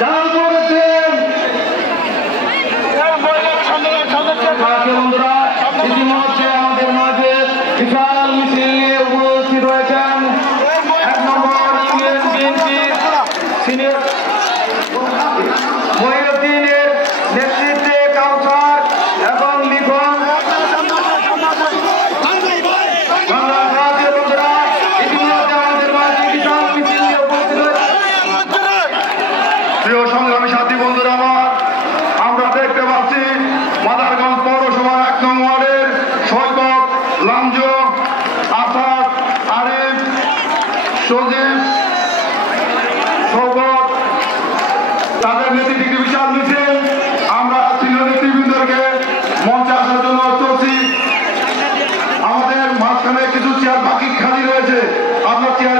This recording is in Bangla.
জানান করেছেন। বন্ধুরা ইতিমধ্যে আমাদের মাঝে বিশাল মিছিল নিয়ে উপস্থিত হয়েছেন 1 নম্বর ইউনিয়ন বিএনপির সিনিয়র মহিউদ্দিনের নেতৃত্বে কাউসার এবং লিখন। বন্ধুরা ইতিমধ্যে আমাদের মাঝে বিশাল মিছিল নিয়ে উপস্থিত হয়েছেন। প্রিয় সংগ্রামী সাথী বন্ধুরা আমার, আমরা দেখতে পাচ্ছি মাদারগঞ্জ পৌরসভা 1 নং ওয়ার্ডের সৈকত, লামজো, আসাদ, আরিফ, সজীব, সৌগত তাদের নেতৃত্বে একটি বিশাল মিছিল। আমরা সিনিয়র নেতৃবৃন্দকে মঞ্চে আসার জন্য চলছি। আমাদের মাঝখানে কিছু চেয়ার বাকি খালি রয়েছে, আমরা চেয়ার